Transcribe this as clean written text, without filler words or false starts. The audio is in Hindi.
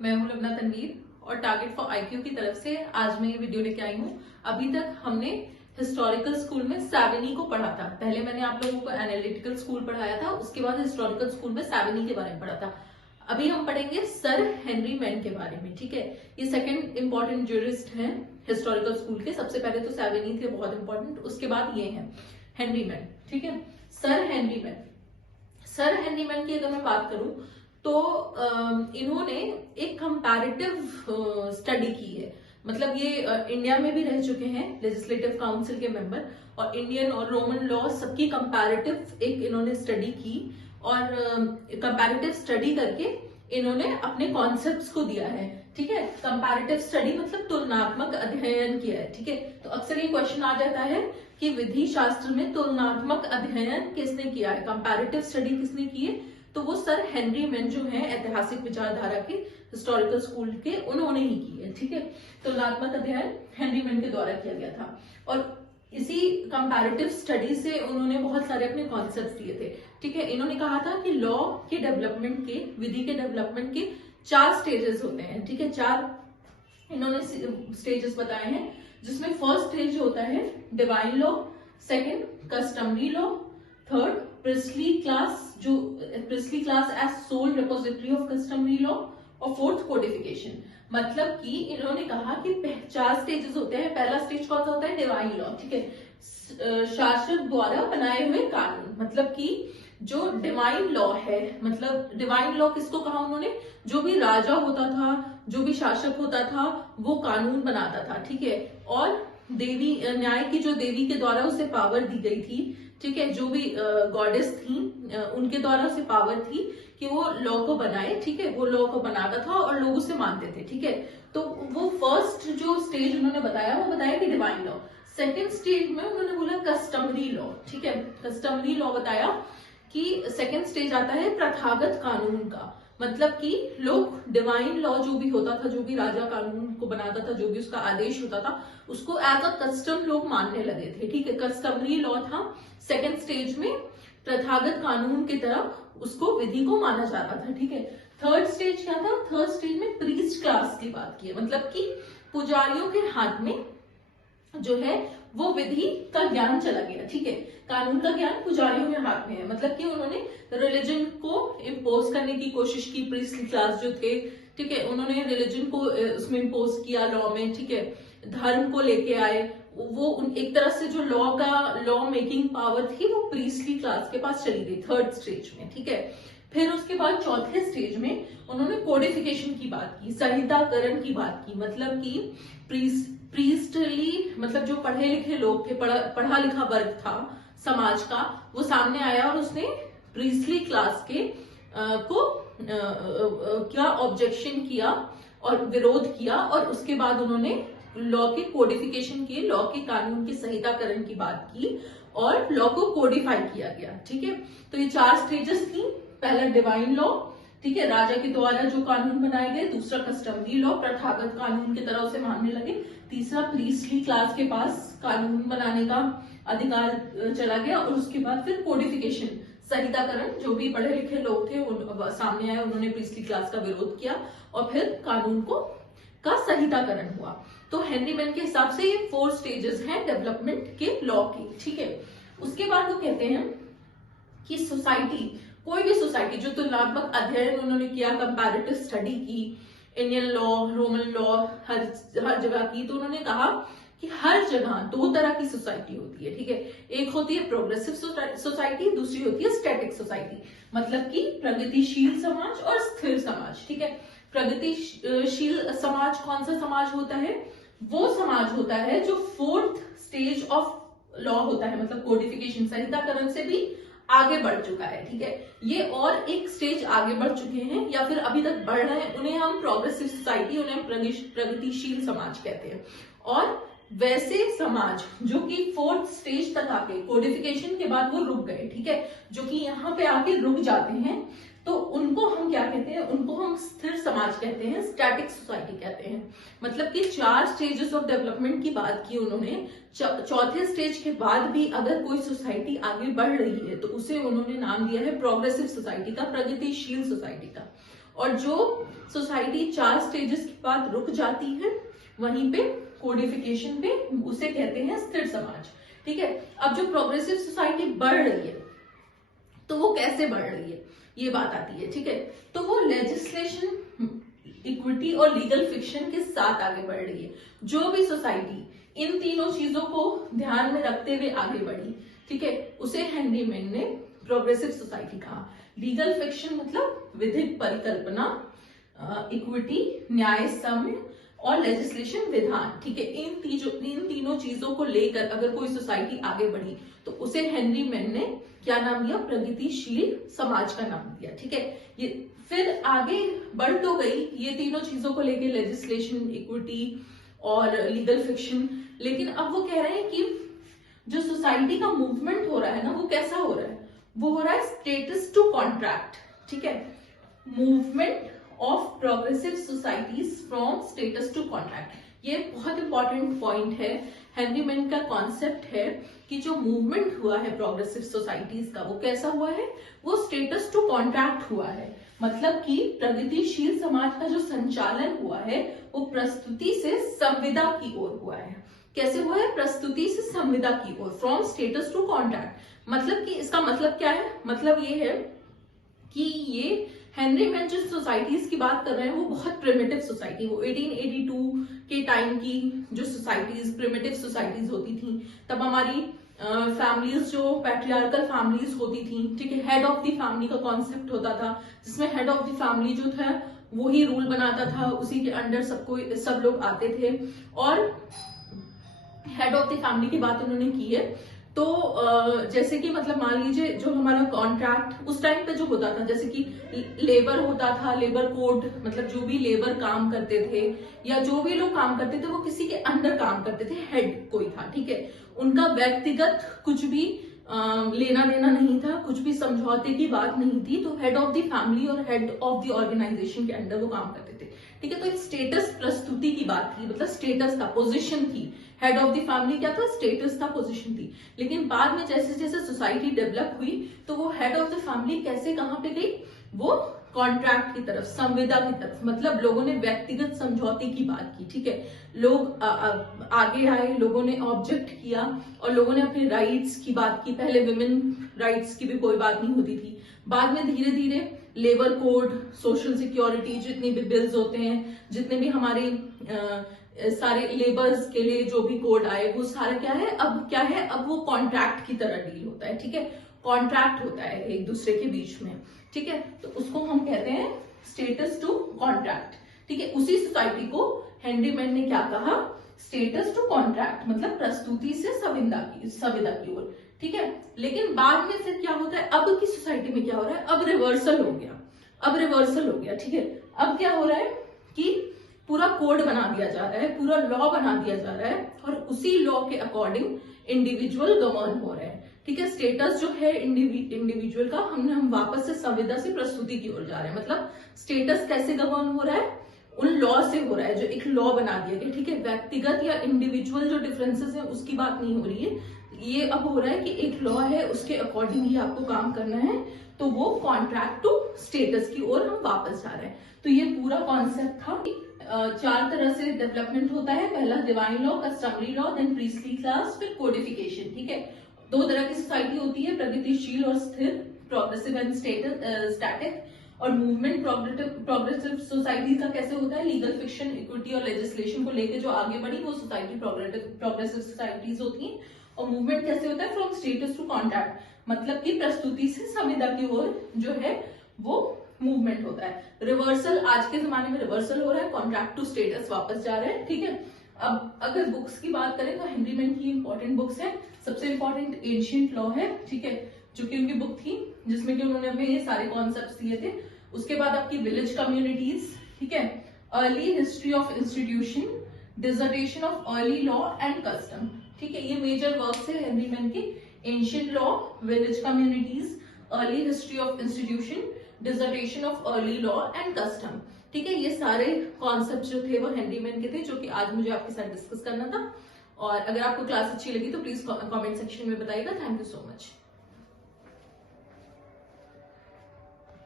मैं हूं लबना तनवीर और टारगेट फॉर आईक्यू की तरफ से आज मैं ये वीडियो लेके आई हूँ। अभी तक हमने हिस्टोरिकल स्कूल में सैवनी को पढ़ा था। पहले मैंने आप लोगों को एनालिटिकल स्कूल पढ़ाया था, उसके बाद हिस्टोरिकल स्कूल में सैवनी के बारे में पढ़ा था। अभी हम पढ़ेंगे सर हेनरी मैन के बारे में। ठीक है, ये सेकंड इंपॉर्टेंट ज्यूरिस्ट हैं हिस्टोरिकल स्कूल के। सबसे पहले तो सैवनी थे, बहुत इंपॉर्टेंट, उसके बाद ये हैं हेनरी मैन। ठीक है, sir Henry man. Sir Henry man की अगर मैं बात करूं तो इन्होंने एक कंपैरेटिव स्टडी की है। मतलब ये इंडिया में भी रह चुके हैं, लेजिस्लेटिव काउंसिल के मेंबर, और इंडियन और रोमन लॉ सबकी कंपैरेटिव एक इन्होंने स्टडी की और कंपैरेटिव स्टडी करके इन्होंने अपने कॉन्सेप्ट्स को दिया है। ठीक है, कंपैरेटिव स्टडी मतलब तुलनात्मक अध्ययन किया है। ठीक है, तो अक्सर ये क्वेश्चन आ जाता है कि विधि शास्त्र में तुलनात्मक अध्ययन किसने किया है, कंपैरेटिव स्टडी किसने की है, तो वो सर हेनरी मैन जो है ऐतिहासिक विचारधारा के हिस्टोरिकल स्कूल के, उन्होंने ही की है। ठीक है, तुलनात्मक अध्ययन हेनरी मैन के द्वारा किया गया था और इसी कंपैरेटिव स्टडी से उन्होंने बहुत सारे अपने कॉन्सेप्ट्स दिए थे। ठीक है, इन्होंने कहा था कि लॉ के डेवलपमेंट के, विधि के डेवलपमेंट के 4 स्टेजेस होते हैं। ठीक है, 4 इन्होंने स्टेजेस बताए हैं, जिसमें फर्स्ट स्टेज होता है divine law, second customary law, third priestly class, जो priestly class as sole repository of customary law, और फोर्थ कोडिफिकेशन। मतलब कि इन्होंने कहा कि 4 स्टेजेस होते हैं। पहला स्टेज कौन सा होता है, डिवाइन लॉ। ठीक है, शासक द्वारा बनाए हुए कानून। मतलब कि जो डिवाइन लॉ है, मतलब डिवाइन लॉ किसको कहा उन्होंने, जो भी राजा होता था, जो भी शासक होता था, वो कानून बनाता था। ठीक है, और देवी न्याय की जो देवी के द्वारा उसे पावर दी गई थी, ठीक है, जो भी गॉडेस थी उनके द्वारा उसे पावर थी कि वो लॉ को बनाए। ठीक है, वो लॉ को बनाता था और लोग उसे मानते थे। ठीक है, तो वो फर्स्ट जो स्टेज उन्होंने बताया वो बताया कि डिवाइन लॉ। सेकेंड स्टेज में उन्होंने बोला कस्टमरी लॉ। ठीक है, कस्टमरी लॉ बताया कि सेकेंड स्टेज आता है प्रथागत कानून का। मतलब कि लोग डिवाइन लॉ जो भी होता था, जो भी राजा कानून को बनाता था, जो भी उसका आदेश होता था, उसको एज अ कस्टम लोग मानने लगे थे। ठीक है, कस्टमरी लॉ था सेकेंड स्टेज में, प्रथागत कानून की तरह उसको, विधि को माना जाता था। ठीक है, थर्ड स्टेज क्या था, थर्ड स्टेज में प्रीस्ट क्लास की बात की है। मतलब कि पुजारियों के हाथ में जो है वो विधि का ज्ञान चला गया। ठीक है, कानून का ज्ञान पुजारियों के हाथ में है। मतलब कि उन्होंने रिलीजन को इम्पोज करने की कोशिश की, प्रीस्टली क्लास जो थे। ठीक है, उन्होंने रिलीजन को उसमें इम्पोज किया लॉ में। ठीक है, धर्म को लेके आए। वो एक तरह से जो लॉ मेकिंग पावर थी वो प्रीस्टली क्लास के पास चली गई थर्ड स्टेज में। ठीक है, फिर उसके बाद चौथे स्टेज में उन्होंने कोडिफिकेशन की बात की, संहिताकरण की बात की। मतलब कि प्रीस्टली मतलब जो पढ़े लिखे लोग थे, पढ़ा लिखा वर्ग था समाज का, वो सामने आया और उसने प्रीस्टली क्लास के क्या ऑब्जेक्शन किया और विरोध किया, और उसके बाद उन्होंने लॉ के कोडिफिकेशन किए, लॉ के कानून के संहिताकरण की बात की और लॉ को कोडिफाई किया गया। ठीक है, तो ये 4 स्टेजेस थी। पहला डिवाइन लॉ, ठीक है, राजा के द्वारा जो कानून बनाए गए। दूसरा कस्टमरी लॉ, प्रथागत कानून की तरह उसे मानने लगे। तीसरा प्रीस्टली क्लास के पास कानून बनाने का अधिकार चला गया, और उसके बाद फिर कोडिफिकेशन, संहिताकरण, जो भी पढ़े लिखे लोग थे सामने आए, उन्होंने प्रीस्टली क्लास का विरोध किया और फिर कानून का संहिताकरण हुआ। तो हेनरी मैन के हिसाब से ये 4 स्टेजेस हैं डेवलपमेंट के लॉ की। ठीक है, उसके बाद वो कहते हैं कि सोसाइटी, कोई भी सोसाइटी जो तुलनात्मक अध्ययन उन्होंने किया, कंपैरेटिव स्टडी की, इंडियन लॉ, रोमन लॉ, हर जगह की, तो उन्होंने कहा कि हर जगह 2 तरह की सोसाइटी होती है। ठीक है, एक होती है प्रोग्रेसिव सोसाइटी, दूसरी होती है स्टैटिक सोसाइटी। मतलब कि प्रगतिशील समाज और स्थिर समाज। ठीक है, प्रगतिशील समाज कौन सा समाज होता है, वो समाज होता है जो 4th स्टेज ऑफ लॉ होता है, मतलब कोडिफिकेशन, संहिताकरण से भी आगे बढ़ चुका है। ठीक है, ये और एक स्टेज आगे बढ़ चुके हैं या फिर अभी तक बढ़ रहे हैं, उन्हें हम प्रोग्रेसिव सोसाइटी, उन्हें हम प्रगतिशील समाज कहते हैं। और वैसे समाज जो कि 4th स्टेज तक आके कोडिफिकेशन के बाद वो रुक गए, ठीक है, जो कि यहाँ पे आके रुक जाते हैं, तो उनको हम क्या कहते हैं, उनको हम स्थिर समाज कहते हैं, स्टैटिक सोसाइटी कहते हैं। मतलब कि 4 स्टेजेस ऑफ डेवलपमेंट की बात की उन्होंने। चौथे स्टेज के बाद भी अगर कोई सोसाइटी आगे बढ़ रही है तो उसे उन्होंने नाम दिया है प्रोग्रेसिव सोसाइटी का, प्रगतिशील सोसाइटी का। और जो सोसाइटी 4 स्टेजेस के बाद रुक जाती है वहीं पे कोडिफिकेशन पे उसे कहते हैं स्थिर समाज। ठीक है, अब जो प्रोग्रेसिव सोसाइटी बढ़ रही है तो वो कैसे बढ़ रही है ये बात आती है। ठीक है, तो वो लेजिस्लेशन, इक्विटी और लीगल फिक्शन के साथ आगे बढ़ रही है। जो भी सोसाइटी इन तीनों चीजों को ध्यान में रखते हुए आगे बढ़ी, ठीक है, उसे हेनरी मैन ने प्रोग्रेसिव सोसाइटी कहा। लीगल फिक्शन मतलब विधिक परिकल्पना, इक्विटी न्याय सम्य और लेजिस्लेशन विधान। ठीक है, इन तीनों चीजों को लेकर अगर कोई सोसाइटी आगे बढ़ी तो उसे हेनरी मैन ने क्या नाम दिया? प्रगतिशील समाज का नाम दिया। ठीक है, ये फिर आगे बढ़ तो गई ये तीनों चीजों को लेकर, लेजिस्लेशन, इक्विटी और लीगल फिक्शन, लेकिन अब वो कह रहे हैं कि जो सोसाइटी का मूवमेंट हो रहा है ना, वो कैसा हो रहा है? वो हो रहा है स्टेटस टू कॉन्ट्रैक्ट। ठीक है, movement of progressive societies from status to contract. ये बहुत इंपॉर्टेंट पॉइंट है। हेनरी मैन का कॉन्सेप्ट है कि जो मूवमेंट हुआ है प्रोग्रेसिव सोसाइटीज का, वो कैसा हुआ है? वो स्टेटस टू कॉन्ट्रैक्ट हुआ है। मतलब कि प्रगतिशील समाज का जो संचालन हुआ है वो प्रस्तुति से संविदा की ओर हुआ है। कैसे हुआ है? प्रस्तुति से संविदा की ओर, फ्रॉम स्टेटस टू कॉन्ट्रैक्ट। मतलब कि इसका मतलब क्या है? मतलब ये है कि ये हेनरी मैन जो सोसाइटीज की बात कर रहे हैं वो बहुत प्रिमिटिव सोसाइटी, वो 1882 के टाइम की जो सोसाइटीज, प्रिमिटिव सोसाइटीज होती थी। तब हमारी फैमिलीज जो पैट्रियार्कल फैमिलीज होती थी, ठीक है, हेड ऑफ द फैमिली का कॉन्सेप्ट होता था, जिसमें हेड ऑफ द फैमिली जो था वो ही रूल बनाता था, उसी के अंडर सब लोग आते थे। और हेड ऑफ द फैमिली की बात उन्होंने की है तो जैसे कि मतलब मान लीजिए जो हमारा कॉन्ट्रैक्ट उस टाइम पे जो होता था, जैसे कि लेबर होता था, लेबर कोड, मतलब जो भी लेबर काम करते थे या जो भी लोग काम करते थे वो किसी के अंडर काम करते थे, हेड कोई था। ठीक है, उनका व्यक्तिगत कुछ भी लेना देना नहीं था, कुछ भी समझौते की बात नहीं थी। तो हेड ऑफ द फैमिली और हेड ऑफ द ऑर्गेनाइजेशन के अंडर वो काम करते थे। ठीक है, तो एक स्टेटस प्रस्तुति की बात थी, मतलब स्टेटस था, पोजीशन थी। हेड ऑफ द फैमिली क्या था? स्टेटस था, पोजीशन थी। लेकिन बाद में जैसे जैसे सोसाइटी डेवलप हुई तो वो हेड ऑफ द फैमिली कैसे, कहां पे गई? वो कॉन्ट्रैक्ट की तरफ, संविदा की तरफ। मतलब लोगों ने व्यक्तिगत समझौते की बात की। ठीक है, लोग आगे आए, लोगों ने ऑब्जेक्ट किया और लोगों ने अपने राइट्स की बात की। पहले विमेन राइट्स की भी कोई बात नहीं होती थी। बाद में धीरे धीरे लेबर कोड, सोशल सिक्योरिटी, जितने भी बिल्स होते हैं, जितने भी हमारे सारे लेबर्स के लिए जो भी कोड आए, वो सारे क्या है? अब क्या है? अब वो कॉन्ट्रैक्ट की तरह डील होता है। ठीक है, कॉन्ट्रैक्ट होता है एक दूसरे के बीच में। ठीक है, तो उसको हम कहते हैं स्टेटस टू कॉन्ट्रैक्ट। ठीक है, उसी सोसाइटी को हेनरी मैन ने क्या कहा? स्टेटस टू कॉन्ट्रैक्ट, मतलब प्रस्तुति से संविदा की ओर। ठीक है, लेकिन बाद में फिर क्या होता है? अब की सोसाइटी में क्या हो रहा है? अब रिवर्सल हो गया। अब रिवर्सल हो गया। ठीक है, अब क्या हो रहा है कि पूरा कोड बना दिया जा रहा है, पूरा लॉ बना दिया जा रहा है और उसी लॉ के अकॉर्डिंग इंडिविजुअल गवर्न हो रहे हैं। ठीक है, स्टेटस जो है इंडिविजुअल का, हम वापस से संविदा से प्रस्तुति की ओर जा रहे हैं। मतलब स्टेटस कैसे गवर्न हो रहा है? उन लॉ से हो रहा है, जो एक लॉ बना दिया गया। ठीक है, व्यक्तिगत या इंडिविजुअल जो डिफरेंसेस है उसकी बात नहीं हो रही है। ये अब हो रहा है कि एक लॉ है, उसके अकॉर्डिंग ही आपको काम करना है। तो वो कॉन्ट्रैक्ट टू स्टेटस की ओर हम वापस जा रहे हैं। तो ये पूरा कॉन्सेप्ट था। 4 तरह से डेवलपमेंट होता है। पहला divine law, customary law, then priestly class, फिर कोडिफिकेशन। ठीक है, 2 तरह की सोसाइटी होती है, प्रगतिशील और स्थिर, प्रोग्रेसिव एंड स्टैटिक। और मूवमेंट प्रोग्रेसिव सोसाइटी का कैसे होता है? लीगल फिक्शन, इक्विटी और लेजिस्लेशन को लेकर जो आगे बढ़ी वो सोसाइटी प्रोग्रेसिव सोसाइटीज होती है। और मूवमेंट कैसे होता है? फ्रॉम स्टेटस टू कॉन्ट्रैक्ट, मतलब कि प्रस्तुति से संविदा की ओर जो है वो मूवमेंट होता है। रिवर्सल, आज के जमाने में रिवर्सल हो रहा है, कॉन्ट्रैक्ट टू स्टेटस वापस जा रहे हैं। ठीक है, अब अगर बुक्स की बात करें तो हेनरी मैन की इंपॉर्टेंट बुक्स है। सबसे इंपॉर्टेंट एंशिएंट लॉ है। ठीक है, जो कि उनकी बुक थी जिसमें कि उन्होंने अपने ये सारे कॉन्सेप्ट्स दिए थे। उसके बाद आपकी विलेज कम्युनिटीज, ठीक है, early history of institution, dissertation of early law and custom. ठीक है, ये मेजर वर्क्स है हेनरी मैन के। Ancient law, village communities, early history of institution, dissertation of early law and custom. ठीक है, ये सारे कॉन्सेप्ट जो थे वो हेनरी मैन के थे, जो कि आज मुझे आपके साथ डिस्कस करना था। और अगर आपको क्लास अच्छी लगी तो प्लीज कमेंट सेक्शन में बताइएगा। Thank you so much.